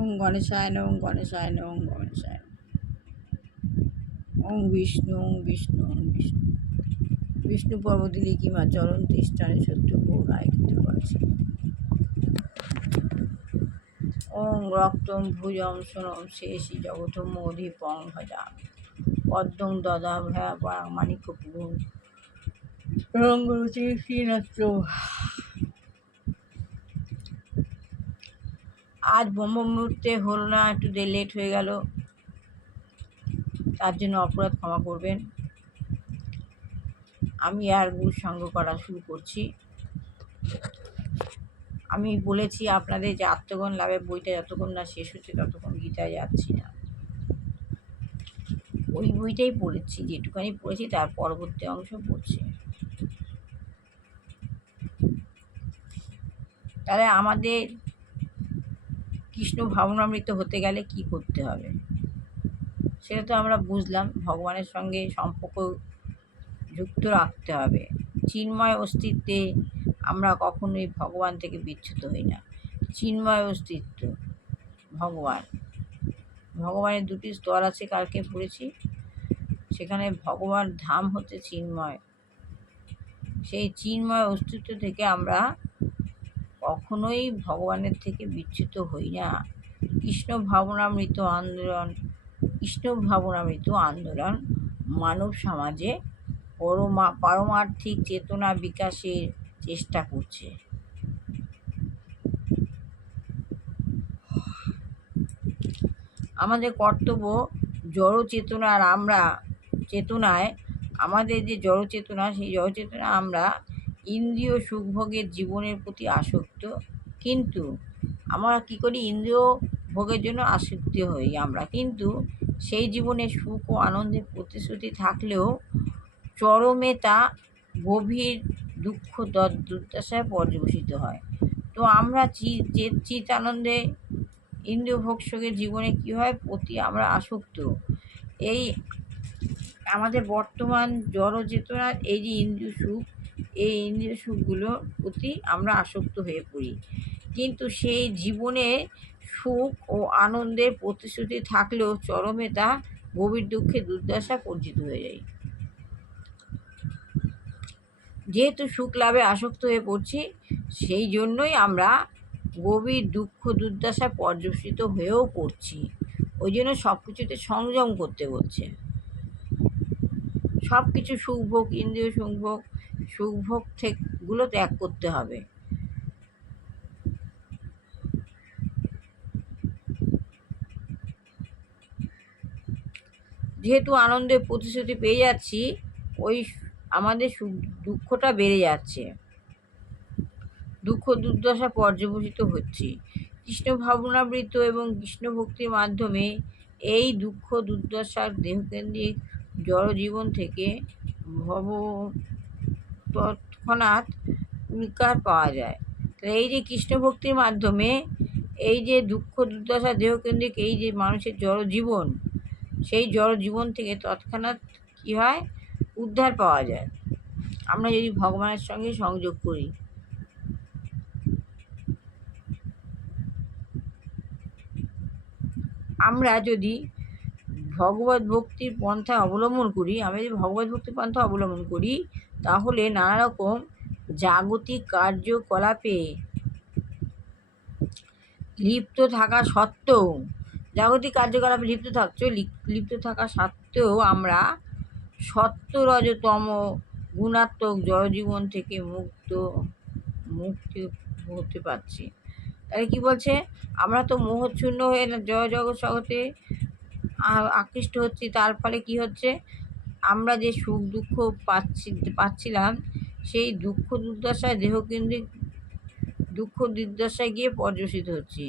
ওম গণেশায় নমঃ, গণেশায় নমঃ, গণেশায় নমঃ। ওম বিষ্ণু, ওম বিষ্ণু, ওম বিষ্ণু। বিষ্ণু পর্বতী লিখিমা চরণ তিষ্ঠানে সত্য গৌরায় কৃতবাসী। ওম রক্তম ভুজম সোনম শেষি জগতম অধিপং ভজামি। পদ্মং দদা ভয়া পাং মাণিক্যপুরম রঙ্গরুচি শ্রীনস্ত্র। আজ ব্রহ্ম মুহূর্তে হলো না, একটু লেট হয়ে গেল, তার জন্য অপরাধ ক্ষমা করবেন। আমি আর গুরু সঙ্গ করা শুরু করছি। আমি বলেছি আপনাদের যে আত্মজ্ঞান লাভের বইটা যতক্ষণ না শেষ হচ্ছে ততক্ষণ গীতায় যাচ্ছি না। ওই বইটাই পড়েছি, যেটুখানি পড়েছি তার পরবর্তী অংশ পড়ছি। তাহলে আমাদের কৃষ্ণ ভাবনামৃত হতে গেলে কি করতে হবে সেটা তো আমরা বুঝলাম। ভগবানের সঙ্গে সম্পর্ক যুক্ত রাখতে হবে। চিন্ময় অস্তিত্বে আমরা কখনোই ভগবান থেকে বিচ্যুত হই না। চিন্ময় অস্তিত্ব ভগবান, ভগবানের দুটি স্তর আছে, কালকে পড়েছি। সেখানে ভগবান ধাম হচ্ছে চিন্ময়। সেই চিন্ময় অস্তিত্ব থেকে আমরা কখনোই ভগবানের থেকে বিচ্যুত হই না। কৃষ্ণ ভাবনামৃত আন্দোলন, কৃষ্ণ ভাবনামৃত আন্দোলন মানব সমাজে পারমার্থিক চেতনা বিকাশের চেষ্টা করছে। আমাদের কর্তব্য জড় চেতনার আমরা চেতনায়, আমাদের যে জড় চেতনা, সেই জড় চেতনা আমরা ইন্দ্রিয় সুখভোগের জীবনের প্রতি আসক্ত। কিন্তু আমরা কী করি? ইন্দ্রিয় ভোগের জন্য আসক্ত হই আমরা, কিন্তু সেই জীবনে সুখ ও আনন্দের প্রতিশ্রুতি থাকলেও চরমে তা গভীর দুঃখ দুর্দশায় পর্যবসিত হয়। তো আমরা চিত আনন্দে ইন্দ্রিয় ভোগ সুখের জীবনে কী হয়? প্রতি আমরা আসক্ত। এই আমাদের বর্তমান জড় চেতনার এই যে ইন্দ্রিয় সুখ, এই ইন্দ্রিয় সুখগুলোর প্রতি আমরা আসক্ত হয়ে পড়ি। কিন্তু সেই জীবনে সুখ ও আনন্দের প্রতিশ্রুতি থাকলেও চরমে তা গভীর দুঃখে দুর্দশা পরিচিত হয়ে যায়। যেহেতু সুখ লাভে আসক্ত হয়ে পড়ছি, সেই জন্যই আমরা গভীর দুঃখ দুর্দশায় পর্যবসিত হয়েও পড়ছি। ওই জন্য সব কিছুতে সংযম করতে বলছে। সব কিছু সুখভোগ, ইন্দ্রিয় সুখভোগ গুলো ত্যাগ করতে হবে। যেহেতু আনন্দের প্রতিশ্রুতি পেয়ে যাচ্ছি, ওই আমাদের দুঃখটা বেড়ে যাচ্ছে, দুঃখ দুর্দশা পর্যবসিত হচ্ছি। কৃষ্ণ ভাবনাবৃত এবং কৃষ্ণ ভক্তির মাধ্যমে এই দুঃখ দুর্দশার দেহকেন্দ্রিক জড়জীবন থেকে তৎক্ষণাৎ উল্কার পাওয়া যায়। এই যে কৃষ্ণ ভক্তির মাধ্যমে এই যে দুঃখ দুর্দশা দেহকেন্দ্রিক এই যে মানুষের জড়জীবন, সেই জড়জীবন থেকে তৎক্ষণাৎ কী হয়? উদ্ধার পাওয়া যায়, আমরা যদি ভগবানের সঙ্গে সংযোগ করি। আমরা যদি ভগবত ভক্তির পন্থা অবলম্বন করি, তাহলে নানা রকম জাগতিক কার্যকলাপে লিপ্ত থাকা সত্ত্বেও আমরা সত্য রজতম গুণাত্মক জড়জীবন থেকে মুক্তি হতে পারছি। তাহলে কি বলছে? আমরা তো মোহচ্ছন্ন হয়ে জগতে আকৃষ্ট হচ্ছি। তার ফলে কি হচ্ছে? আমরা যে সুখ দুঃখ পাচ্ছিলাম, সেই দুঃখ দুর্দশায় দেহকেন্দ্রিক দুঃখ দুর্দশায় গিয়ে পর্যবসিত হচ্ছি।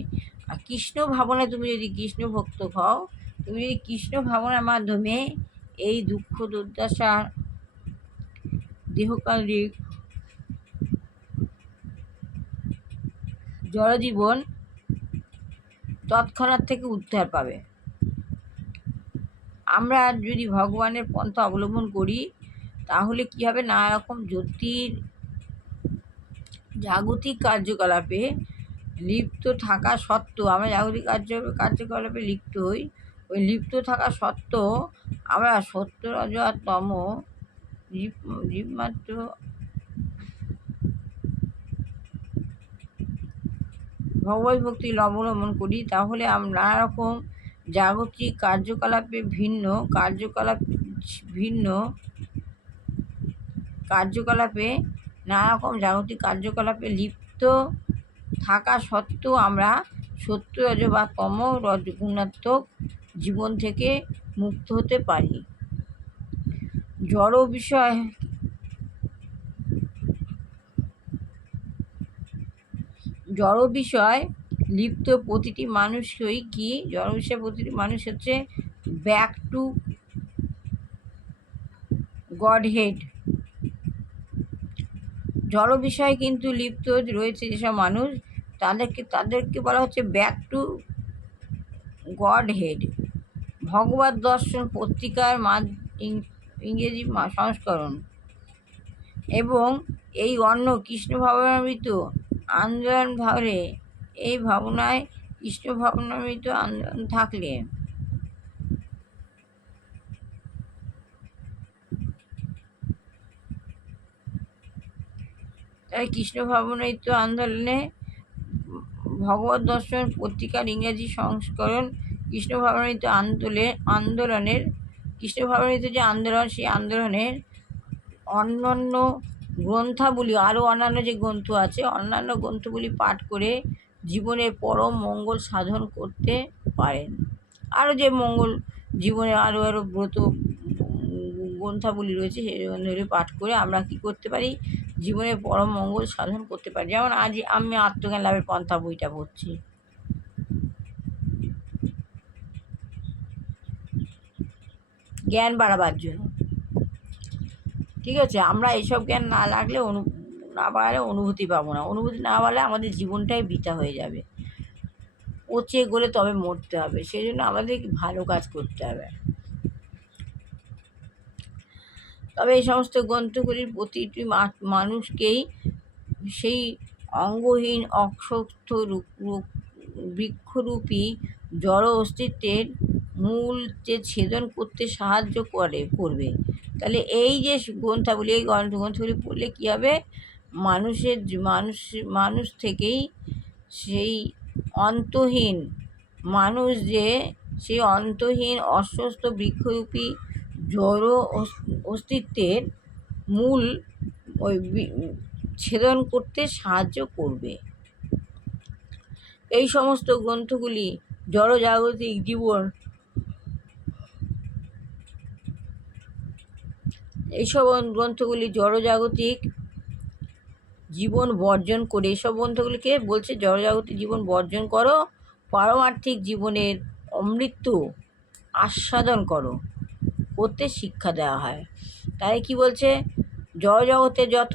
আর কৃষ্ণ ভাবনায় তুমি যদি কৃষ্ণ ভক্ত হও, তুমি যদি কৃষ্ণ ভাবনার মাধ্যমে এই দুঃখ দুর্দশা দেহকেন্দ্রিক জড়জীবন তৎক্ষণাৎ থেকে উদ্ধার পাবে। আমরা যদি ভগবানের পন্থা অবলম্বন করি, তাহলে কী হবে? নানা রকম জাগতিক কার্যকলাপে লিপ্ত থাকা সত্ত্বেও আমরা জাগতিক কার্যকলাপে লিপ্ত হই। ওই লিপ্ত থাকা সত্ত্বেও আমরা সত্য রজ আর তম জীবমাত্র ভগবত ভক্তি অবলম্বন করি, তাহলে আমরা নানা রকম জাগতিক কার্যকলাপে লিপ্ত থাকা সত্ত্বেও আমরা সত্য রজ বা তম গুণাত্মক জীবন থেকে মুক্ত হতে পারি। জড় বিষয় লিপ্ত প্রতিটি মানুষই প্রতিটি মানুষ হচ্ছে ব্যাক টু গডহেড। জড় বিষয় কিন্তু লিপ্ত রয়েছে যেসব মানুষ, তাদেরকে বলা হচ্ছে ব্যাক টু গডহেড। ভগবত দর্শন পত্রিকার ইংরেজি সংস্করণ এবং এই কৃষ্ণ ভাবনামৃত আন্দোলন এই ভাবনায় কৃষ্ণ ভাবনামৃত আন্দোলন থাকলে তাই কৃষ্ণ ভাবনামৃত আন্দোলনে ভগবত দর্শন পত্রিকার ইংরেজি সংস্করণ কৃষ্ণ ভাবনামৃত যে আন্দোলন, সেই আন্দোলনের অন্যান্য গ্রন্থাবলী, আরও অন্যান্য যে গ্রন্থ আছে, অন্যান্য গ্রন্থগুলি পাঠ করে জীবনের পরম মঙ্গল সাধন করতে পারেন। আরও যে জীবনে আরও ব্রত গ্রন্থাবলী রয়েছে, সেই গ্রন্থগুলি পাঠ করে আমরা কী করতে পারি, জীবনের পরম মঙ্গল সাধন করতে পারি। যেমন আজ আমি আত্মজ্ঞান লাভের পন্থা বইটা পড়ছি, জ্ঞান বাড়াবার জন্য। ঠিক আছে, আমরা এইসব জ্ঞান না বাড়ালে অনুভূতি পাবো না। অনুভূতি না বাড়লে আমাদের জীবনটাই বৃথা হয়ে যাবে। পচে গলে তবে মরতে হবে, সেই জন্য আমাদের ভালো কাজ করতে হবে। তবে এই সমস্ত গ্রন্থগুলির প্রতিটি মানুষকেই সেই অঙ্গহীন অসক্ত বৃক্ষরূপী জড় অস্তিত্বের মূল যে ছেদন করতে সাহায্য করবে। তাহলে এই যে গ্রন্থাবলী, এই গ্রন্থগুলি পড়লে কী হবে, মানুষ থেকেই সেই অন্তহীন অস্বস্ত বৃক্ষরূপী জড় অস্তিত্বের মূল ওই ছেদন করতে সাহায্য করবে। এই সমস্ত গ্রন্থগুলি জড়জাগতিক জীবন বর্জন করে, এইসব গ্রন্থগুলিকে বলছে জড়জাগতিক জীবন বর্জন করো, পারমার্থিক জীবনের অমৃত আস্বাদন করতে শিক্ষা দেওয়া হয়। তাই কি বলছে, জড়জগতে যত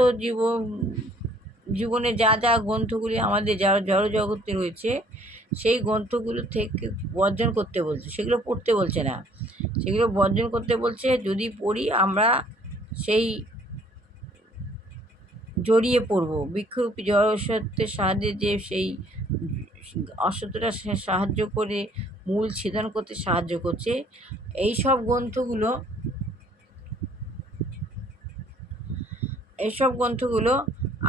জীবনে যা গ্রন্থগুলি আমাদের জড়জগতে রয়েছে, সেই গ্রন্থগুলো থেকে বর্জন করতে বলছে, সেগুলো পড়তে বলছে না, সেগুলো বর্জন করতে বলছে। যদি পড়ি আমরা সেই জড়িয়ে পড়ব, বৃক্ষরূপী জড় অসত্যের সাহায্যে যে সেই অসত্যটা সাহায্য করে মূল ছেদন করতে সাহায্য করছে। এইসব গ্রন্থগুলো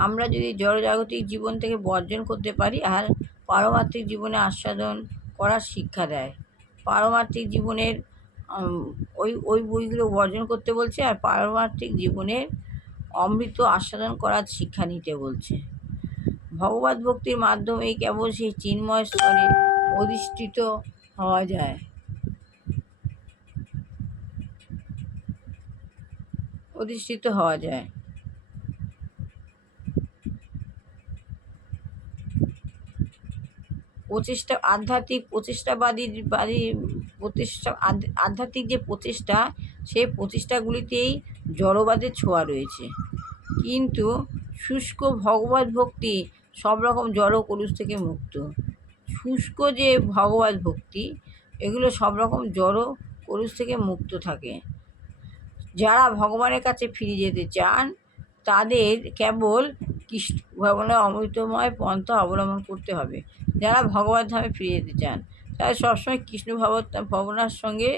আমরা যদি জড়জাগতিক জীবন থেকে বর্জন করতে পারি আর পারমার্থিক জীবনে আস্বাদন করার শিক্ষা দেয়। পারমার্থিক জীবনের ওই বইগুলো বর্জন করতে বলছে, আর পারমার্থিক জীবনের অমৃত আস্বাদন করার শিক্ষা নিতে বলছে। ভগবত ভক্তির মাধ্যমেই কেবল সেই চিন্ময় স্তরে অধিষ্ঠিত হওয়া যায়। আধ্যাত্মিক যে প্রচেষ্টা, সেই প্রচেষ্টাগুলিতেই জড়বাদের ছোঁয়া রয়েছে। কিন্তু শুষ্ক ভগবত ভক্তি সব রকম জড় কলুষ থেকে মুক্ত। শুষ্ক যে ভগবত ভক্তি, এগুলো সব রকম জড় কলুষ থেকে মুক্ত থাকে। যারা ভগবানের কাছে ফিরে যেতে চান, তাদের কেবল কৃষ্ণ ভগবানের অমৃতময় পন্থা অবলম্বন করতে হবে। যারা ভগবত ধামে ফিরে যেতে চান তারা সবসময় কৃষ্ণ ভাবনার সঙ্গে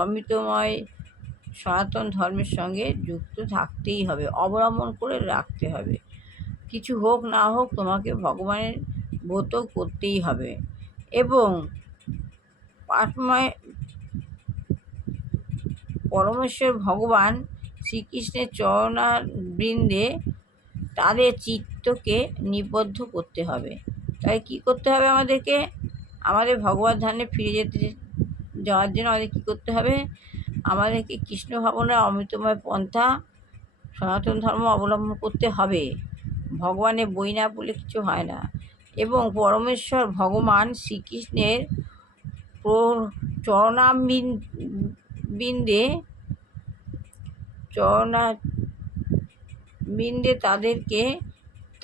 অমৃতময় সনাতন ধর্মের সঙ্গে যুক্ত থাকতেই হবে, অবলম্বন করে রাখতে হবে। কিছু হোক না হোক তোমাকে ভগবানের ব্রত করতেই হবে। এবং পাঠময় পরমেশ্বর ভগবান শ্রীকৃষ্ণের চরণারবিন্দে তাদের চিত্তকে নিবদ্ধ করতে হবে। তাই কী করতে হবে আমাদেরকে? আমাদের ভগবত ধামে ফিরে যাওয়ার জন্য আমাদের কী করতে হবে? আমাদেরকে কৃষ্ণ ভাবনার অমৃতময় পন্থা সনাতন ধর্ম অবলম্বন করতে হবে। ভগবানের বই না বলে কিছু হয় না। এবং পরমেশ্বর ভগবান শ্রীকৃষ্ণের চরণারবিন্দে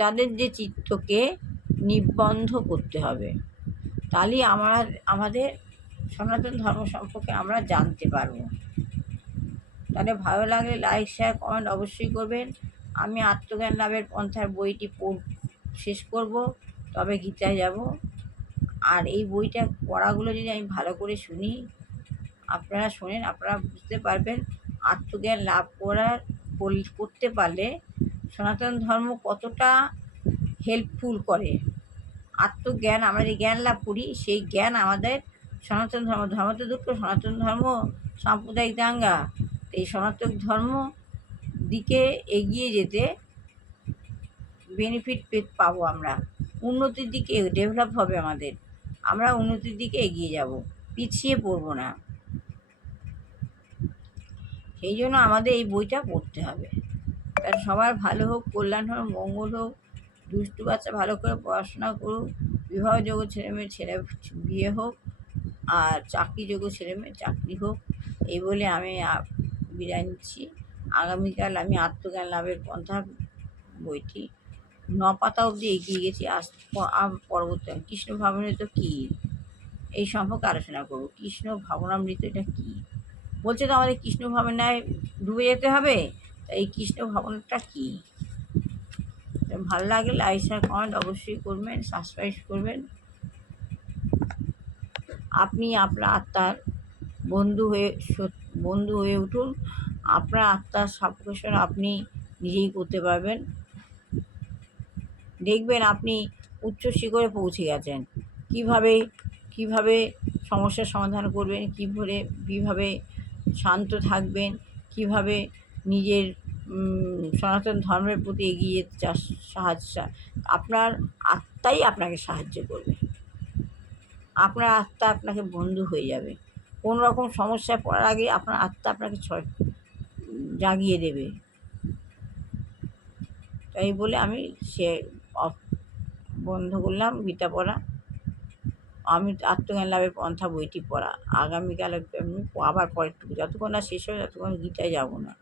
তাদের যে চিত্তকে নিবদ্ধ করতে হবে। তাহলেই আমাদের সনাতন ধর্ম সম্পর্কে আমরা জানতে পারবো। তাহলে ভালো লাগলে লাইক, শেয়ার, কমেন্ট অবশ্যই করবেন। আমি আত্মজ্ঞান লাভের পন্থার বইটি শেষ করব, তবে গীতায় যাব। আর এই বইটা পড়াগুলো যদি আমি ভালো করে শুনি, আপনারা শোনেন, আপনারা বুঝতে পারবেন আত্মজ্ঞান লাভ করতে পারলে সনাতন ধর্ম কতটা হেল্পফুল করে। আত্মজ্ঞান, আমরা যে জ্ঞান লাভ করি সেই জ্ঞান আমাদের সনাতন ধর্ম তো দুটো, সনাতন ধর্ম সাম্প্রদায়িক দাঙ্গা। এই সনাতন ধর্ম দিকে এগিয়ে যেতে বেনিফিট পাবো, আমরা উন্নতির দিকে ডেভেলপ হবে আমরা উন্নতির দিকে এগিয়ে যাব, পিছিয়ে পড়বো না। সেই জন্য আমাদের এই বইটা পড়তে হবে। তার সবার ভালো হোক, কল্যাণ হোক, মঙ্গল হোক। দুষ্টু বাচ্চা ভালো করে পড়াশোনা করুক, বিবাহযোগ্য ছেলে বিয়ে হোক, আর চাকরিযোগ্য ছেলেমেয়ে চাকরি হোক। এই বলে আমি বিদায় নিচ্ছি। আগামীকাল আমি আত্মজ্ঞান লাভের পন্থা বইটি 9 পাতা অবধি এগিয়ে গেছি। পরবর্তী কৃষ্ণ ভাবনামৃত কী, এই সম্পর্কে আলোচনা করব। কৃষ্ণ ভাবনামৃত এটা কী? বলছে তো আমাদের কৃষ্ণ ভাবনায় ডুবে যেতে হবে। এই কৃষ্ণ ভাবনাটা কী? ভালো লাগলে লাইক, শেয়ার, কমেন্ট অবশ্যই করবেন, সাবস্ক্রাইব করবেন। আপনি আপনার আত্মার বন্ধু হয়ে উঠুন। আপনার আত্মার সাবস্ক্রিপশন আপনি নিজেই করতে পারবেন। দেখবেন আপনি উচ্চ শিখরে পৌঁছে গেছেন। কিভাবে সমস্যার সমাধান করবেন, কীভাবে শান্ত থাকবেন, কিভাবে নিজের সনাতন ধর্মের প্রতি এগিয়ে যেতে আপনার আত্মাই আপনাকে সাহায্য করবে। আপনার আত্মা আপনাকে বন্ধু হয়ে যাবে। কোনো রকম সমস্যায় পড়ার আগে আপনার আত্মা আপনাকে জাগিয়ে দেবে। তাই বলে আমি বন্ধ করলাম গীতা পড়া। আমি আত্মজ্ঞান লাভের পন্থা বইটি পড়া। আগামীকাল আমি আবার পরেরটুকু যতক্ষণ না শেষ হবে ততক্ষণ গীতায় যাব না।